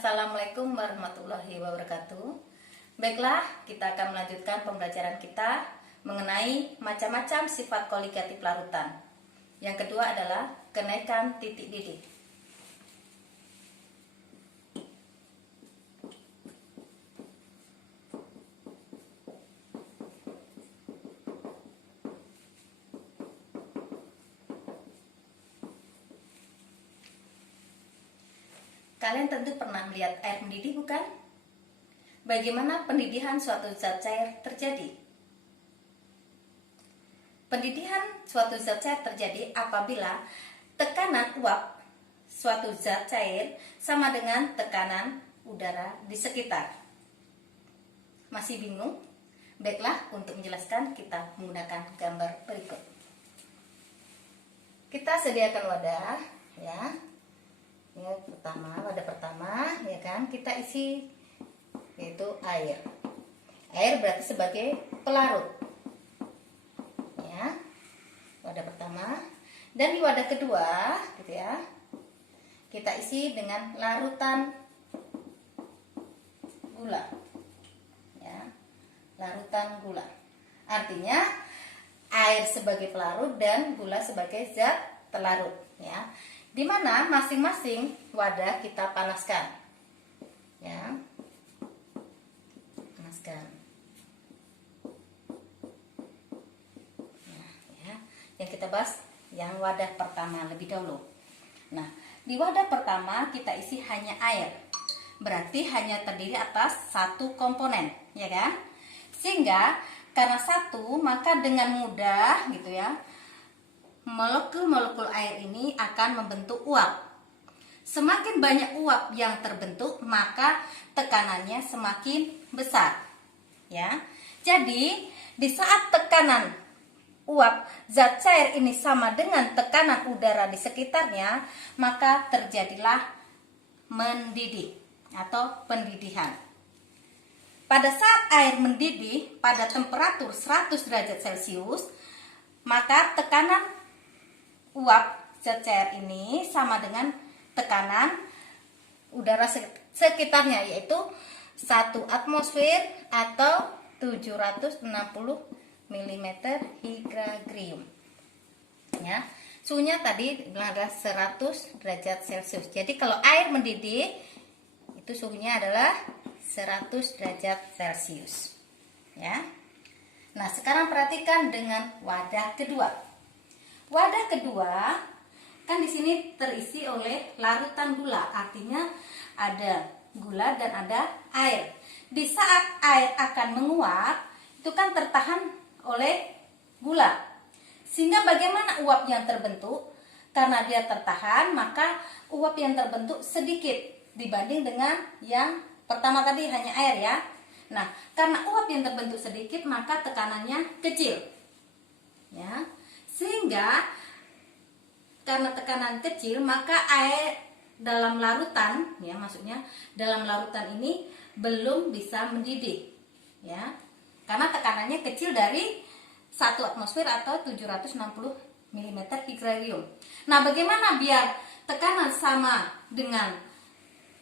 Assalamualaikum warahmatullahi wabarakatuh. Baiklah, kita akan melanjutkan pembelajaran kita mengenai macam-macam sifat koligatif larutan. Yang kedua adalah kenaikan titik didih. Kalian tentu pernah melihat air mendidih, bukan? Bagaimana pendidihan suatu zat cair terjadi? Pendidihan suatu zat cair terjadi apabila tekanan uap suatu zat cair sama dengan tekanan udara di sekitar. Masih bingung? Baiklah, untuk menjelaskan kita menggunakan gambar berikut. Kita sediakan wadah, ya. Wadah pertama, ya kan, kita isi yaitu air. Air berarti sebagai pelarut, ya. Wadah pertama, dan di wadah kedua, gitu ya, kita isi dengan larutan gula, ya, larutan gula. Artinya air sebagai pelarut dan gula sebagai zat telarut, ya. Di mana masing-masing wadah kita panaskan, ya, panaskan. Nah, ya, yang kita bahas yang wadah pertama lebih dahulu. Nah, di wadah pertama kita isi hanya air, berarti hanya terdiri atas satu komponen, ya kan? Sehingga karena satu, maka dengan mudah, gitu ya, molekul-molekul air ini akan membentuk uap. Semakin banyak uap yang terbentuk, maka tekanannya semakin besar, ya. Jadi, di saat tekanan uap zat cair ini sama dengan tekanan udara di sekitarnya, maka terjadilah mendidih atau pendidihan. Pada saat air mendidih pada temperatur 100 derajat Celcius, maka tekanan uap zat cair ini sama dengan tekanan udara sekitarnya, yaitu 1 atmosfer atau 760 mm Hg. Ya, suhunya tadi adalah 100 derajat Celcius. Jadi kalau air mendidih itu suhunya adalah 100 derajat Celcius. Ya. Nah, sekarang perhatikan dengan wadah kedua. Wadah kedua kan di sini terisi oleh larutan gula, artinya ada gula dan ada air. Di saat air akan menguap, itu kan tertahan oleh gula. Sehingga bagaimana uap yang terbentuk? Karena dia tertahan, maka uap yang terbentuk sedikit dibanding dengan yang pertama tadi hanya air, ya. Nah, karena uap yang terbentuk sedikit, maka tekanannya kecil, ya. Sehingga karena tekanan kecil, maka air dalam larutan, ya, maksudnya dalam larutan ini belum bisa mendidih, ya. Karena tekanannya kecil dari 1 atmosfer atau 760 mm Hg. Nah, bagaimana biar tekanan sama dengan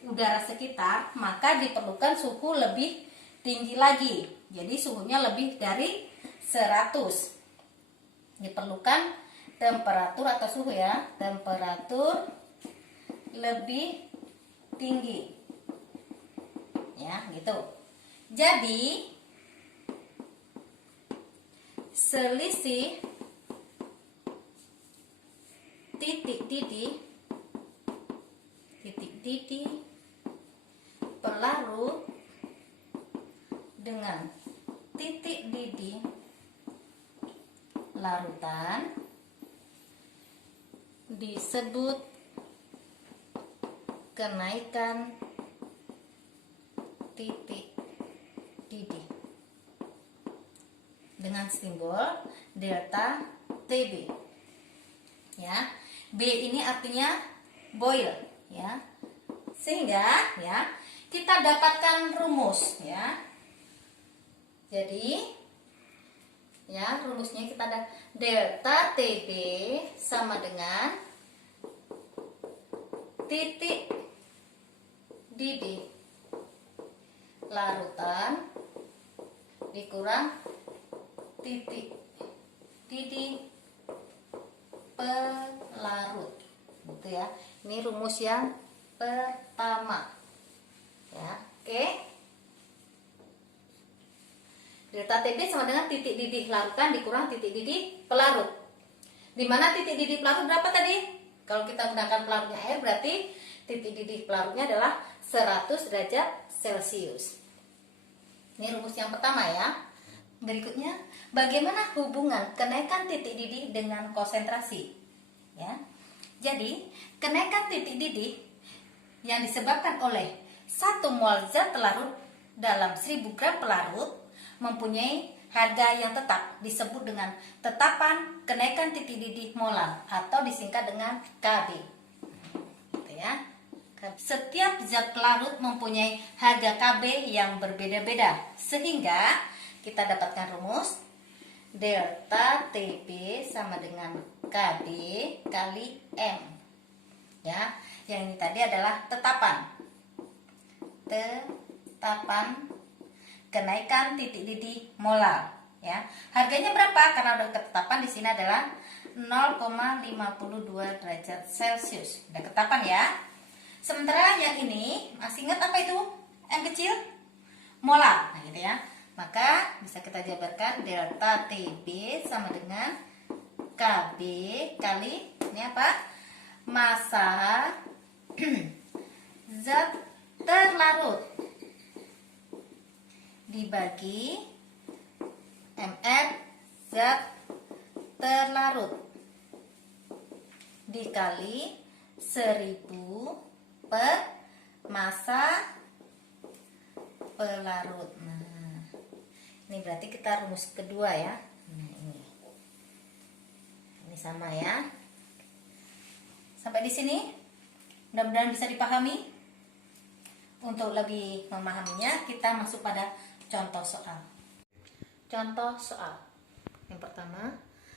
udara sekitar? Maka diperlukan suhu lebih tinggi lagi. Jadi suhunya lebih dari 100. Diperlukan temperatur atau suhu, ya, temperatur lebih tinggi, ya, gitu. Jadi selisih titik didih pelarut dengan titik didih larutan disebut kenaikan titik didih dengan simbol delta TB, ya. B ini artinya boil, ya. Sehingga, ya, kita dapatkan rumus, ya. Jadi, ya, rumusnya kita ada delta TB sama dengan titik didih larutan dikurang titik didih pelarut, gitu ya. Ini rumus yang pertama, ya. Oke. Delta TB sama dengan titik didih larutan dikurang titik didih pelarut. Dimana titik didih pelarut berapa tadi? Kalau kita gunakan pelarutnya air, berarti titik didih pelarutnya adalah 100 derajat Celcius. Ini rumus yang pertama ya. Berikutnya, bagaimana hubungan kenaikan titik didih dengan konsentrasi? Ya. Jadi, kenaikan titik didih yang disebabkan oleh 1 mol zat pelarut dalam 1000 gram pelarut mempunyai harga yang tetap, disebut dengan tetapan kenaikan titik didih molar atau disingkat dengan KB. Gitu ya. Setiap zat pelarut mempunyai harga KB yang berbeda-beda, sehingga kita dapatkan rumus delta TB sama dengan KB kali M. Ya, yang ini tadi adalah tetapan kenaikan titik didih molar. Ya, harganya berapa? Karena udah ketetapan di sini adalah 0,52 derajat Celcius. Udah ketetapan ya. Sementara yang ini masih ingat apa itu? M kecil? Molar. Nah, gitu ya. Maka bisa kita jabarkan delta TB sama dengan KB kali ini apa? Massa zat terlarut dibagi mR zat terlarut dikali 1000 per massa pelarut. Nah, ini berarti kita rumus kedua ya. Nah, ini sama ya. Sampai di sini mudah-mudahan bisa dipahami. Untuk lebih memahaminya, kita masuk pada contoh soal. Contoh soal yang pertama,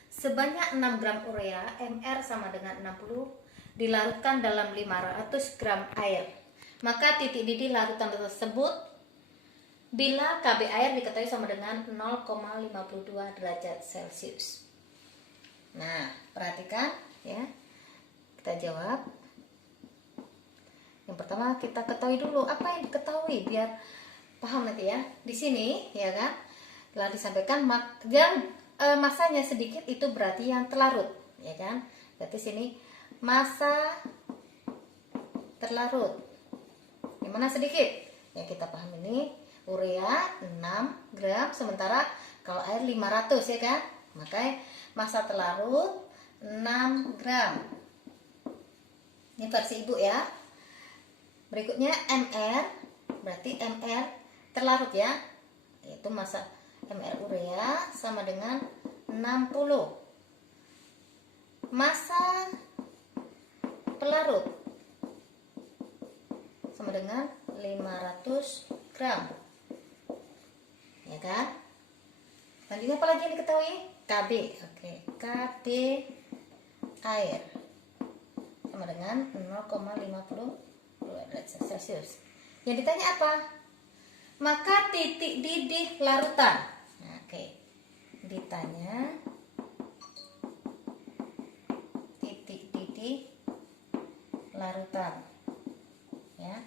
sebanyak 6 gram urea MR sama dengan 60 dilarutkan dalam 500 gram air. Maka titik didih larutan tersebut bila KB air diketahui sama dengan 0,52 derajat Celcius. Nah, perhatikan ya. Kita jawab. Yang pertama kita ketahui dulu apa yang diketahui biar paham nanti ya. Di sini ya kan telah disampaikan yang masanya sedikit itu berarti yang terlarut, ya kan? Berarti sini massa terlarut. Yang mana sedikit? Ya kita paham ini urea 6 gram sementara kalau air 500 ya kan? Maka massa terlarut 6 gram. Ini versi ibu ya. Berikutnya MR, berarti MR terlarut ya, yaitu massa MR urea sama dengan 60. Massa pelarut sama dengan 500 gram. Ya kan? Selanjutnya apa lagi yang diketahui? KB. Oke, KB air sama dengan 0,52 derajat Celcius. Yang ditanya apa? Maka titik didih larutan. Nah, oke. Ditanya titik didih larutan. Ya.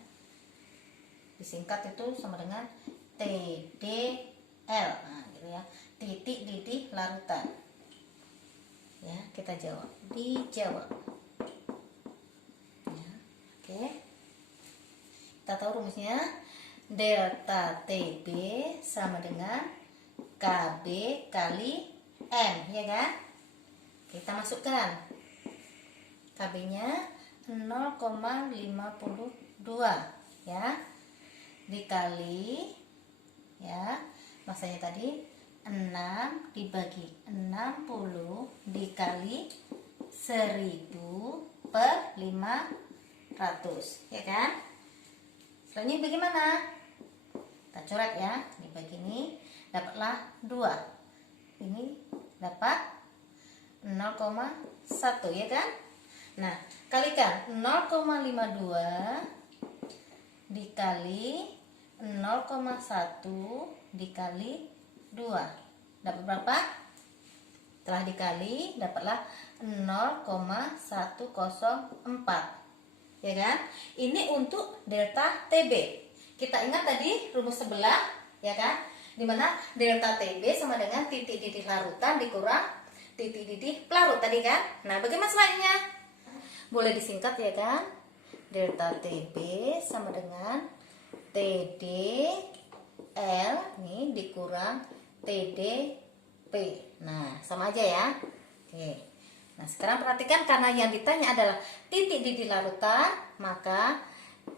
Disingkat itu sama dengan TDL. Nah, gitu ya. Titik didih larutan. Ya, kita jawab. Dijawab. Ya, oke. Kita tahu rumusnya. Delta TB sama dengan KB kali M, ya kan? Kita masukkan. KB-nya 0,52 ya. Dikali ya. Masanya tadi 6 dibagi 60 dikali 1000 per 500, ya kan? Selanjutnya bagaimana? Kita coret ya. Dibagi ini dapatlah 2. Ini dapat 0,1 ya kan? Nah, kalikan 0,52 dikali 0,1 dikali 2. Dapat berapa? Setelah dikali dapatlah 0,104. Ya kan? Ini untuk delta TB. Kita ingat tadi rumus sebelah, ya kan? Dimana delta TB sama dengan titik didih larutan dikurang titik didih pelarut tadi kan? Nah, bagaimana selanjutnya? Boleh disingkat ya kan? Delta TB sama dengan TD L nih dikurang TDP. Nah, sama aja ya. Oke. Nah, sekarang perhatikan karena yang ditanya adalah titik didih larutan, maka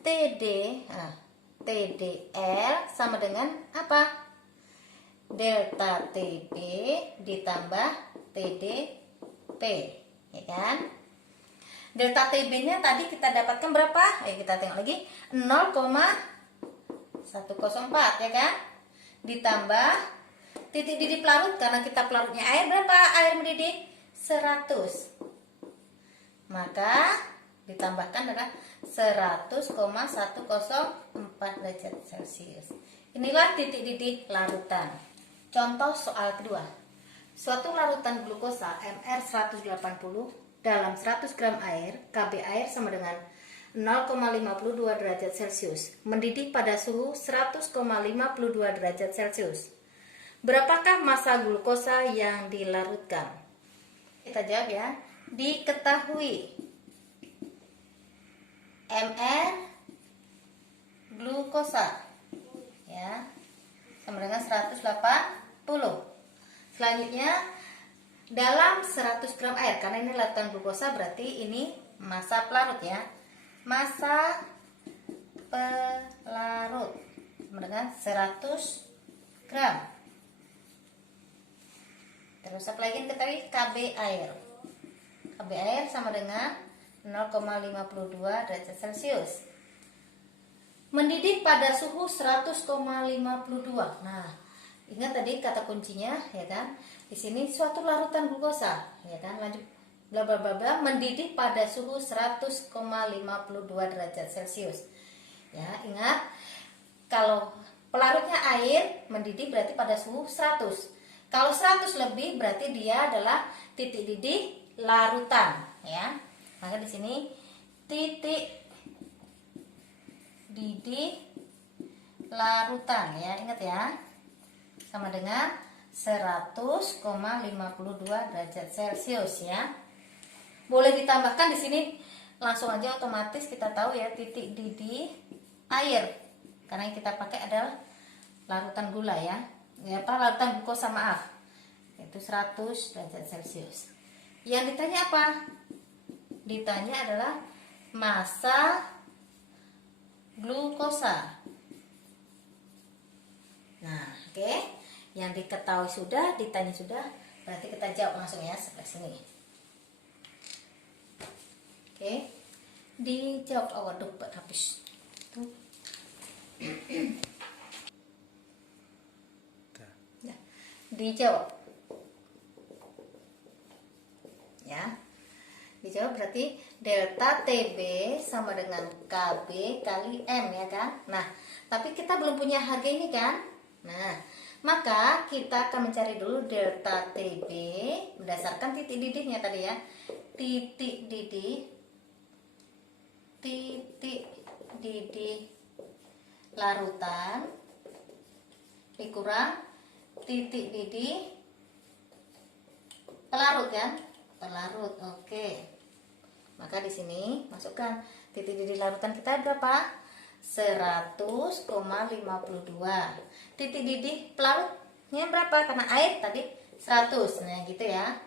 TDL sama dengan apa? Delta TB ditambah TDP, ya kan? Delta TB-nya tadi kita dapatkan berapa? Ayo kita tengok lagi, 0,104 ya kan? Ditambah titik didih pelarut, karena kita pelarutnya air, berapa air mendidih? 100. Maka ditambahkan dengan 100,104 derajat Celcius. Inilah titik didih larutan. Contoh soal kedua. Suatu larutan glukosa MR180 dalam 100 gram air, Kb air sama dengan 0,52 derajat Celcius, mendidih pada suhu 100,52 derajat Celcius. Berapakah massa glukosa yang dilarutkan? Kita jawab ya. Diketahui Mr glukosa ya sama dengan 180. Selanjutnya dalam 100 gram air, karena ini larutan glukosa berarti ini massa pelarut ya. Massa pelarut sama dengan 100 gram. Terus apa lagi ketahui? Kb air. Kb air sama dengan 0,52 derajat Celcius. Mendidih pada suhu 100,52. Nah, ingat tadi kata kuncinya ya kan? Di sini suatu larutan glukosa, ya kan? Lanjut bla bla bla bla, mendidih pada suhu 100,52 derajat Celcius. Ya, ingat kalau pelarutnya air, mendidih berarti pada suhu 100. Kalau 100 lebih berarti dia adalah titik didih larutan, ya. Maka di sini titik didih larutan ya, ingat ya. Sama dengan 100,52 derajat Celcius ya. Boleh ditambahkan di sini langsung aja otomatis kita tahu ya titik didih air. Karena yang kita pakai adalah larutan gula ya. Ya apa larutan glukosa maaf. Itu 100 derajat Celcius. Yang ditanya apa? Ditanya adalah massa glukosa. Nah, oke. Yang diketahui sudah, ditanya sudah, berarti kita jawab langsung ya sebelah sini. Oke. Dijawab awal dapat habis. Tuh. Nah, dijawab. Ya. Dijawab berarti delta TB sama dengan KB kali M ya kan. Nah, tapi kita belum punya harga ini kan. Nah, maka kita akan mencari dulu delta TB berdasarkan titik didihnya tadi ya. Titik didih larutan dikurang titik didih pelarut kan? Pelarut. Oke. Maka di sini masukkan titik didih larutan kita berapa? 100,52. Titik didih pelarutnya berapa? Karena air tadi 100. Nah, gitu ya.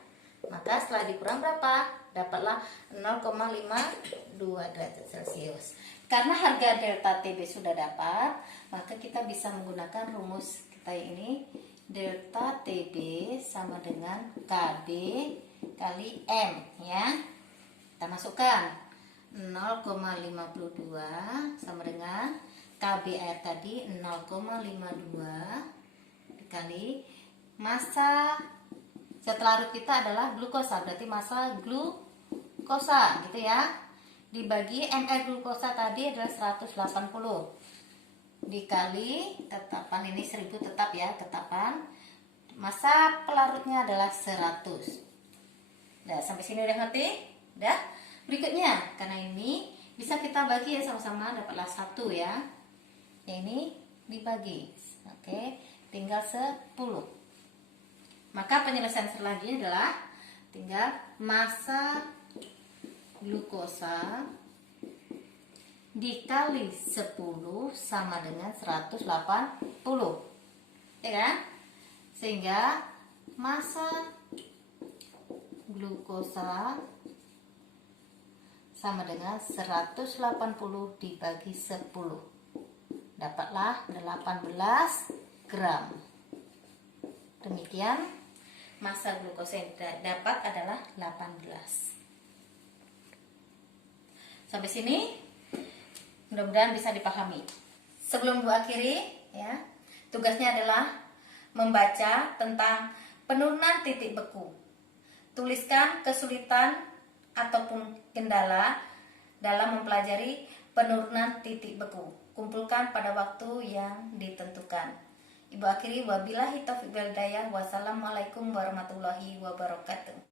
Maka setelah dikurang berapa? Dapatlah 0,52 derajat Celcius. Karena harga delta TB sudah dapat, maka kita bisa menggunakan rumus kita ini. Delta TB sama dengan KB kali M ya. Kita masukkan 0,52 sama dengan KB air tadi 0,52 dikali massa zat larut kita adalah glukosa, berarti massa glukosa gitu ya. dibagi ml glukosa tadi adalah 180 dikali tetapan, ini 1000 tetap ya, tetapan. Massa pelarutnya adalah 100. Nah, sampai sini udah ngerti? Udah? Berikutnya, karena ini bisa kita bagi ya sama-sama, dapatlah 1 ya. Yang ini dibagi. Oke, tinggal 10. Maka penyelesaian selanjutnya adalah tinggal massa glukosa dikali 10 sama dengan 180, ya kan? Sehingga massa glukosa sama dengan 180 dibagi 10, dapatlah 18 gram. Demikian massa glukosa yang dapat adalah 18. Sampai sini mudah-mudahan bisa dipahami. Sebelum Bu akhiri ya, tugasnya adalah membaca tentang penurunan titik beku. Tuliskan kesulitan ataupun kendala dalam mempelajari penurunan titik beku. Kumpulkan pada waktu yang ditentukan. Ibu akhiri, wabillahi taufiq wal hidayah. Wassalamualaikum warahmatullahi wabarakatuh.